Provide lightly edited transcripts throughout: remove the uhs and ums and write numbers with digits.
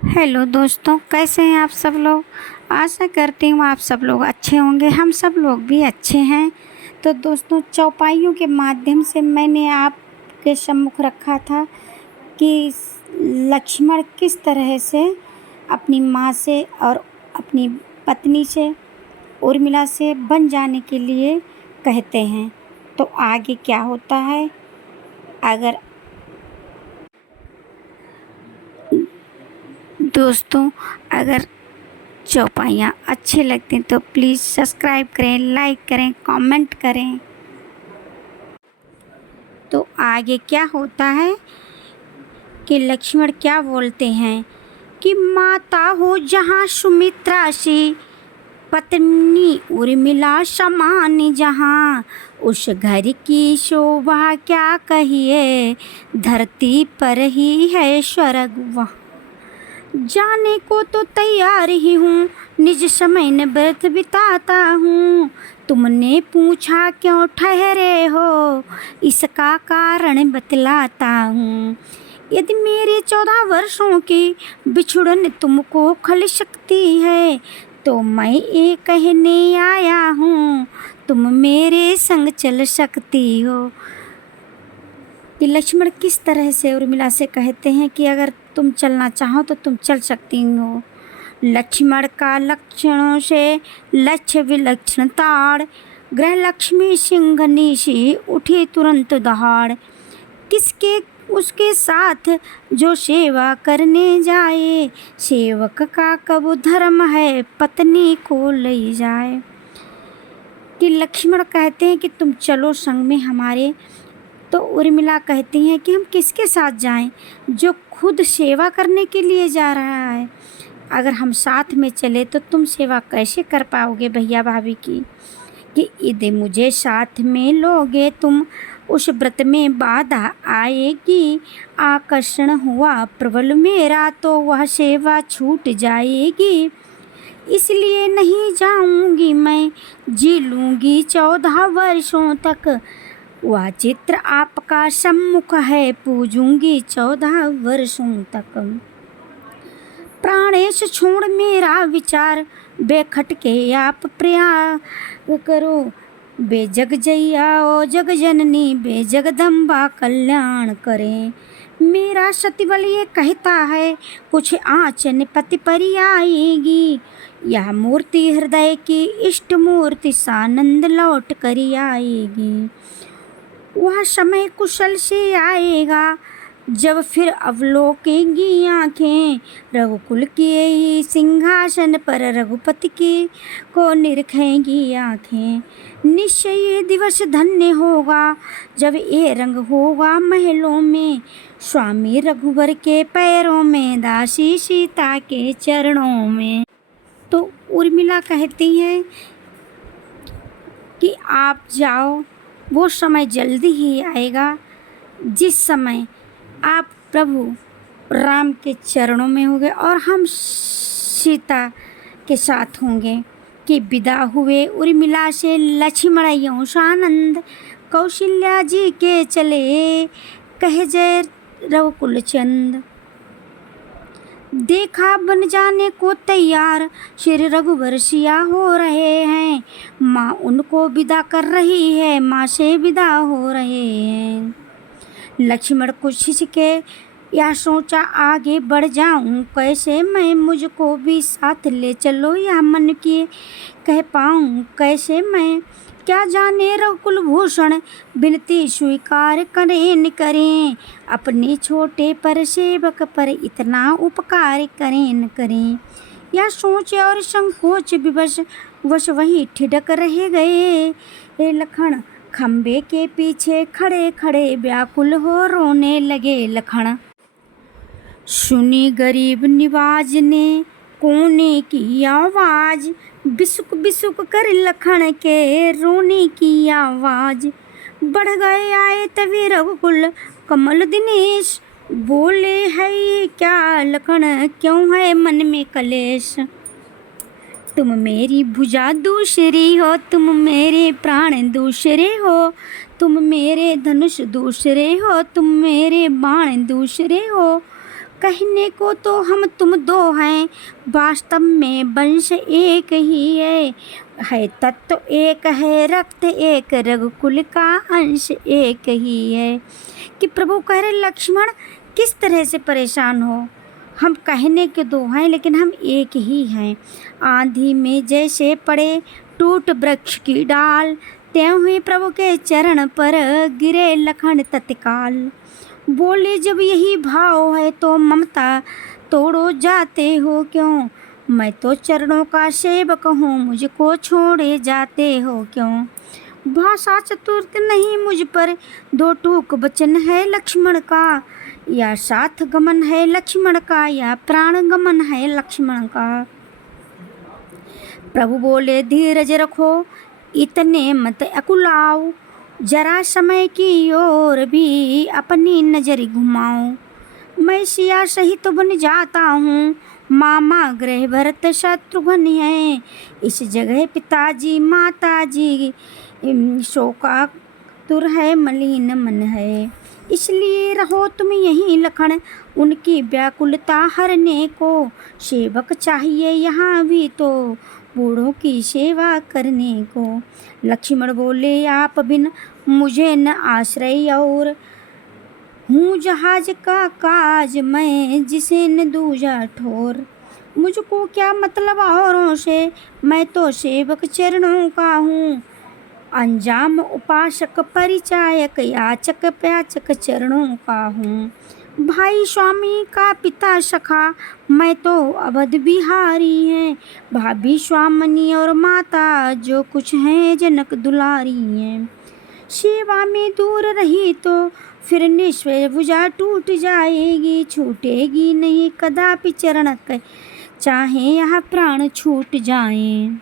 Hello दोस्तों, कैसे हैं आप सब लोग। आशा करती हूँ आप सब लोग अच्छे होंगे। हम सब लोग भी अच्छे हैं। तो दोस्तों, चौपाइयों के माध्यम से मैंने आपके सम्मुख रखा था कि लक्ष्मण किस तरह से अपनी माँ से और अपनी पत्नी से उर्मिला से बन जाने के लिए कहते हैं। तो आगे क्या होता है, अगर दोस्तों अगर चौपाइयाँ अच्छे लगते हैं तो प्लीज़ सब्सक्राइब करें, लाइक करें, कमेंट करें। तो आगे क्या होता है कि लक्ष्मण क्या बोलते हैं कि माता हो जहाँ सुमित्रा सी, पत्नी उर्मिला समान जहाँ, उस घर की शोभा क्या कहिए, धरती पर ही है स्वर्ग वहाँ। जाने को तो तैयार ही हूँ, निज समय न व्यर्थ बिताता हूँ। तुमने पूछा क्यों ठहरे हो, इसका कारण बतलाता हूँ। यदि मेरे 14 वर्षों की बिछुड़न तुमको खल सकती है, तो मैं ये कहने आया हूँ तुम मेरे संग चल सकती हो। कि लक्ष्मण किस तरह से उर्मिला से कहते हैं कि अगर तुम चलना चाहो तो तुम चल सकती हो। लक्ष्मण का लक्षणों से लक्ष्य विलक्षण ताड़, गृह लक्ष्मी सिंहनी सी उठी तुरंत दहाड़। किसके उसके साथ जो सेवा करने जाए, सेवक का कब धर्म है पत्नी को ले जाए। कि लक्ष्मण कहते हैं कि तुम चलो संग में हमारे। तो उर्मिला कहती हैं कि हम किसके साथ जाएं, जो खुद सेवा करने के लिए जा रहा है। अगर हम साथ में चले तो तुम सेवा कैसे कर पाओगे भैया भाभी की। कि यदि मुझे साथ में लोगे तुम, उस व्रत में बाधा आएगी। आकर्षण हुआ प्रबल मेरा तो वह सेवा छूट जाएगी। इसलिए नहीं जाऊंगी मैं, जी लूँगी 14 वर्षों तक। वह चित्र आपका सम्मुख है, पूजूंगी 14 वर्षों तक। प्राणेश छोड़ मेरा विचार, बेखटके आप प्रयाग करो। बेजग जैया ओ जग जननी, बेजगदम्बा कल्याण करें। मेरा सतिबल ये कहता है, कुछ आँच निपति परी आएगी। यह मूर्ति हृदय की इष्ट मूर्ति, सानंद लौट करी आएगी। वह समय कुशल से आएगा, जब फिर अवलोकेंगी आँखें। रघुकुल के सिंहासन पर रघुपति की को निरखेंगी आँखें। निश्चय ये दिवस धन्य होगा, जब ये रंग होगा महलों में। स्वामी रघुवर के पैरों में, दासी सीता के चरणों में। तो उर्मिला कहती हैं कि आप जाओ, वो समय जल्दी ही आएगा जिस समय आप प्रभु राम के चरणों में होंगे और हम सीता के साथ होंगे। कि विदा हुए उर्मिला से लक्ष्मण यौशानंद, कौशल्या जी के चले कह जय रघुकुल चंद। देखा बन जाने को तैयार, श्री रघुवर सिया हो रहे हैं। माँ उनको विदा कर रही है, माँ से विदा हो रहे हैं। लक्ष्मण कुछ हिचके, या सोचा आगे बढ़ जाऊं कैसे मैं, मुझको भी साथ ले चलो या मन किए कह पाऊं कैसे मैं। क्या जाने रघुकुल भूषण, विनती स्वीकार करें न करें। अपने छोटे पर सेवक पर इतना उपकार करें न करें। या सोच और संकोच विवश वश वही ठिठक रह गए। लखन खम्बे के पीछे खड़े खड़े व्याकुल हो रोने लगे लखन। सुनी गरीब निवाज ने कोने की आवाज, बिसुक बिसुक कर लखन के रोने की आवाज। बढ़ गए आए तभी रघुकुल कमल दिनेश, बोले है ये क्या लखन, क्यों है मन में कलेश। तुम मेरी भुजा दूसरी हो, तुम मेरे प्राण दूसरे हो। तुम मेरे धनुष दूसरे हो, तुम मेरे बाण दूसरे हो। कहने को तो हम तुम दो हैं, वास्तव में वंश एक ही है तत्व एक है, रक्त एक, रघुकुल का अंश एक ही है। कि प्रभु कह रहे लक्ष्मण किस तरह से परेशान हो, हम कहने के दो हैं लेकिन हम एक ही हैं। आंधी में जैसे पड़े टूट वृक्ष की डाल, त्यों हुए प्रभु के चरण पर गिरे लखन तत्काल। बोले जब यही भाव है तो ममता तोड़ो जाते हो क्यों, मैं तो चरणों का सेवक हूँ, मुझको छोड़े जाते हो क्यों। भाषा चतुर्थ नहीं मुझ पर, दो टूक वचन है लक्ष्मण का, या साथ गमन है लक्ष्मण का, या प्राण गमन है लक्ष्मण का। प्रभु बोले धीरज रखो, इतने मत अकुलाओ, जरा समय की ओर भी अपनी नजर घुमाओ। मैं सिया सहित बन जाता हूँ, मामा गृह भरत शत्रुघ्न है, इस जगह पिताजी माताजी शोकातुर है, मलिन मन है। इसलिए रहो तुम यहीं लखन, उनकी व्याकुलता हरने को, सेवक चाहिए यहाँ भी तो, बूढ़ों की सेवा करने को। लक्ष्मण बोले आप बिन मुझे न आश्रय और, हूँ जहाज का काज मैं जिसे न दूजा ठोर। मुझको क्या मतलब औरों से, मैं तो सेवक चरणों का हूँ, अंजाम उपासक परिचायक याचक प्याचक चरणों का हूँ। भाई स्वामी का पिता सखा, मैं तो अवध बिहारी हैं, भाभी स्वामिनी और माता जो कुछ हैं जनक दुलारी हैं। सेवा में दूर रही तो फिर निश्चय भुजा टूट जाएगी, छूटेगी नहीं कदापि चरण के, चाहे यह प्राण छूट जाएं।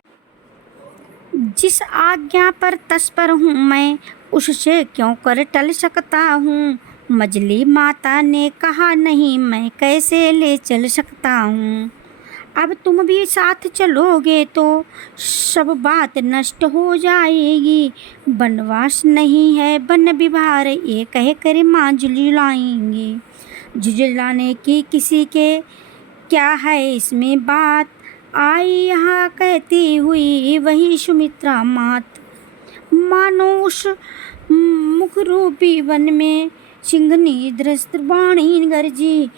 जिस आज्ञा पर तत्पर हूँ मैं, उससे क्यों कर टल सकता हूँ। मजली माता ने कहा नहीं, मैं कैसे ले चल सकता हूँ। अब तुम भी साथ चलोगे तो सब बात नष्ट हो जाएगी। वनवास नहीं है वन विहार, ये कह कर माँ झुझलाएंगे। झुझलाने की किसी के क्या है इसमें बात, आई यहाँ कहती हुई वही सुमित्रा मात। मानो उस मुख रूपी वन में सिंघनी दृष्ट बाणी गरजी,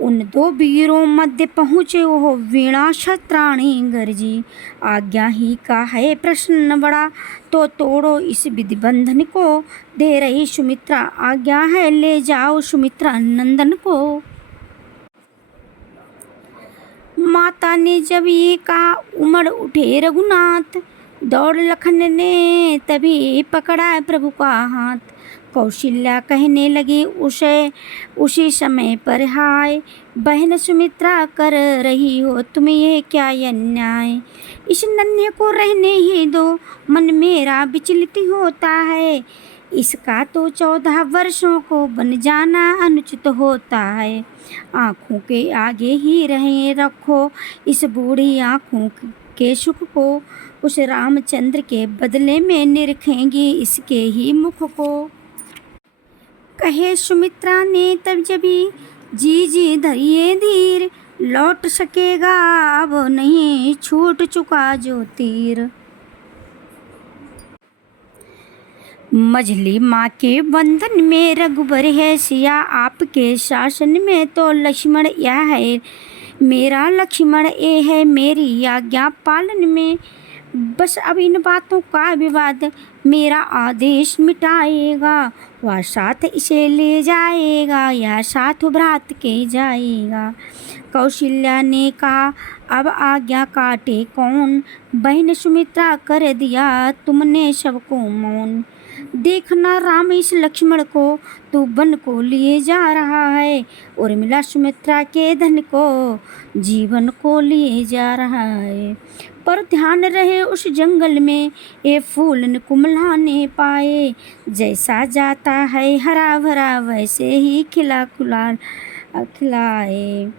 उन दो वीरों मध्य पहुँचे वो वीणा शत्राणी गरजी। आज्ञा ही का है प्रश्न बड़ा, तो तोड़ो इस विधि बंधन को, दे रही सुमित्रा आज्ञा है ले जाओ सुमित्रा नंदन को। माता ने जब ये कहा उमड़ उठे रघुनाथ, दौड़ लखन ने तभी पकड़ा प्रभु का हाथ। कौशल्या कहने लगी उसे उसी समय पर, हाय बहन सुमित्रा कर रही हो तुम ये क्या अन्याय। इस नन्हे को रहने ही दो, मन मेरा विचलित होता है, इसका तो 14 वर्षों को बन जाना अनुचित होता है। आँखों के आगे ही रहे रखो इस बूढ़ी आँखों के सुख को, उस रामचंद्र के बदले में निरखेंगी इसके ही मुख को। कहे सुमित्रा ने तब जभी, जी धरिए धीर, लौट सकेगा अब नहीं छूट चुका जो तीर। मझली माँ के बंधन में रघुबर है सिया, आपके शासन में तो लक्ष्मण यह है मेरा, लक्ष्मण ये है मेरी आज्ञा पालन में। बस अब इन बातों का विवाद मेरा आदेश मिटाएगा, वह साथ इसे ले जाएगा या साथ भ्रात के जाएगा। कौशल्या ने कहा अब आज्ञा काटे कौन, बहन सुमित्रा कर दिया तुमने सबको मौन। देखना राम इस लक्ष्मण को तू वन को लिए जा रहा है, और मिला सुमित्रा के धन को जीवन को लिए जा रहा है। पर ध्यान रहे उस जंगल में ये फूल न कुम्हलाने पाए, जैसा जाता है हरा भरा वैसे ही खिला खिलाए।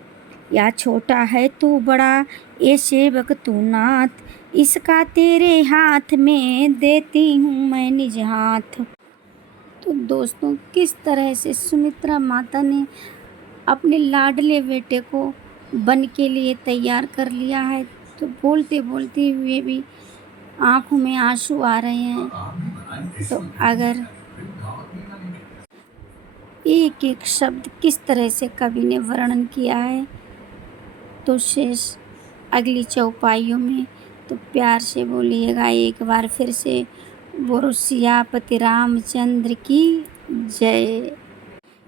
या छोटा है तू बड़ा ये सेवक तू नाथ, इसका तेरे हाथ में देती हूँ मैं निज हाथ। तो दोस्तों किस तरह से सुमित्रा माता ने अपने लाडले बेटे को वन के लिए तैयार कर लिया है। तो बोलते बोलते हुए भी आंखों में आंसू आ रहे हैं। तो अगर एक एक शब्द किस तरह से कवि ने वर्णन किया है तो शेष अगली चौपाइयों में तो प्यार से बोलिएगा एक बार फिर से, बोलो सियापति रामचंद्र की जय।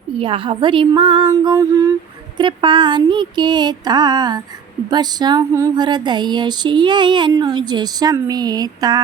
यावरी मांगहूँ कृपा निकेता, बसहूँ हृदय सिय अनुज समेता।